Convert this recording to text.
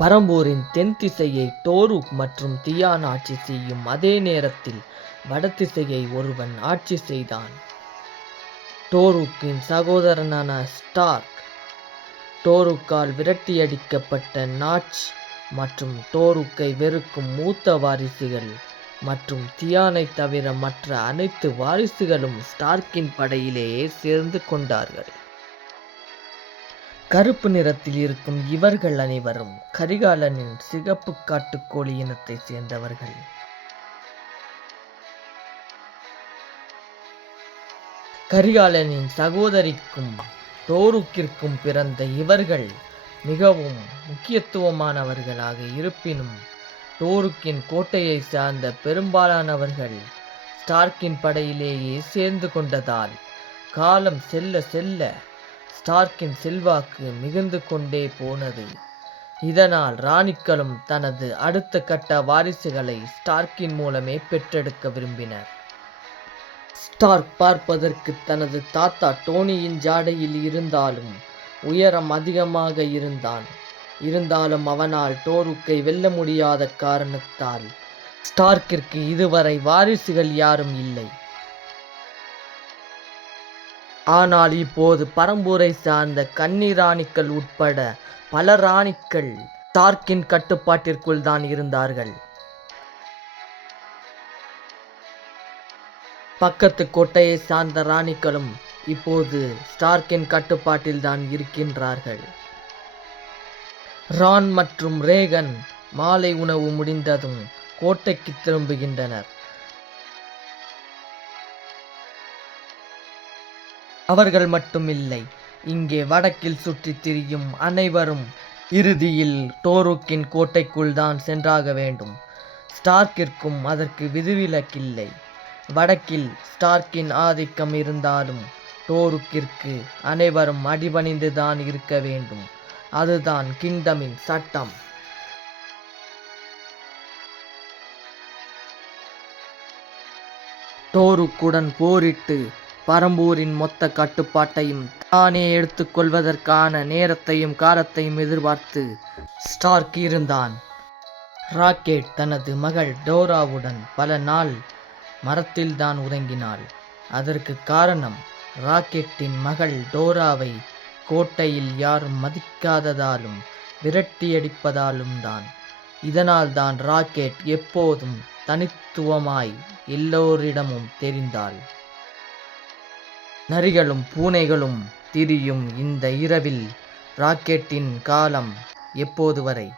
பரம்பூரின் தென் திசையை டோருக் மற்றும் தியான் ஆட்சி செய்யும் அதே நேரத்தில் வடதிசையை ஒருவன் ஆட்சி செய்தான். டோருக்கின் சகோதரனான ஸ்டார்க் டோருக்கால் விரட்டியடிக்கப்பட்ட நாச் மற்றும் டோருக்கை வெறுக்கும் மூத்த வாரிசுகள் மற்றும் தியானை தவிர மற்ற அனைத்து வாரிசுகளும் ஸ்டார்க்கின் படையிலேயே சேர்ந்து கொண்டார்கள். கருப்பு நிறத்தில் இருக்கும் இவர்கள் அனைவரும் கரிகாலனின் சிகப்பு காட்டுக்கோழி இனத்தைச் சேர்ந்தவர்கள். கரிகாலனின் சகோதரிக்கும் டோருக்கிற்கும் பிறந்த இவர்கள் மிகவும் முக்கியத்துவமானவர்களாக இருப்பினும் டோருக்கின் கோட்டையை சார்ந்த பெரும்பாலானவர்கள் ஸ்டார்க்கின் படையிலேயே சேர்ந்து கொண்டதால் காலம் செல்ல செல்ல ஸ்டார்க்கின் செல்வாக்கு மிகுந்து கொண்டே போனது. இதனால் ராணிக்களும் தனது அடுத்த கட்ட வாரிசுகளை ஸ்டார்க்கின் மூலமே பெற்றெடுக்க விரும்பினர். ஸ்டார்க் பார்ப்பதற்கு தனது தாத்தா டோனியின் ஜாடையில் இருந்தாலும் உயரம் அதிகமாக இருந்தான். இருந்தாலும் அவனால் டோருக்கை வெல்ல முடியாத காரணத்தால் ஸ்டார்க்கிற்கு இதுவரை வாரிசுகள் யாரும் இல்லை. ஆனால் இப்போது பரம்பூரை சார்ந்த கன்னி ராணிக்கள் உட்பட பல ராணிக்கள் ஸ்டார்க்கின் கட்டுப்பாட்டிற்குள் தான் இருந்தார்கள். பக்கத்து கோட்டையை சார்ந்த ராணிகளும் இப்போது ஸ்டார்க்கின் கட்டுப்பாட்டில் தான் இருக்கின்றார்கள். ரான் மற்றும் ரேகன் மாலை உணவு முடிந்ததும் கோட்டைக்கு திரும்புகின்றனர். அவர்கள் மட்டுமில்லை. இங்கே வடக்கில் சுற்றித் திரியும் அனைவரும் இறுதியில் டோருக்கின் கோட்டைக்குள் தான் சென்றாக வேண்டும். ஸ்டார்க்கிற்கும் அதற்கு விதிவிலக்கில்லை. வடக்கில் ஸ்டார்க்கின் ஆதிக்கம் இருந்தாலும் டோருக்கிற்கு அனைவரும் அடிபணிந்துதான் இருக்க வேண்டும். அதுதான் கிங்டமின் சட்டம். டோருக்குடன் போரிட்டு பரம்பூரின் மொத்த கட்டுப்பாட்டையும் தானே எடுத்துக்கொள்வதற்கான நேரத்தையும் காலத்தையும் எதிர்பார்த்து ஸ்டார்க் இருந்தான். ராக்கெட் தனது மகள் டோராவுடன் பல நாள் மரத்தில்தான் உறங்கினாள். அதற்கு காரணம் ராக்கெட்டின் மகள் டோராவை கோட்டையில் யாரும் மதிக்காததாலும் விரட்டியடிப்பதாலும் தான். இதனால் தான் ராக்கெட் எப்போதும் தனித்துவமாய் எல்லோரிடமும் தெரிந்தாள். நரிகளும் பூனைகளும் திரியும் இந்த இரவில் ராக்கெட்டின் காலம் எப்போது வரை?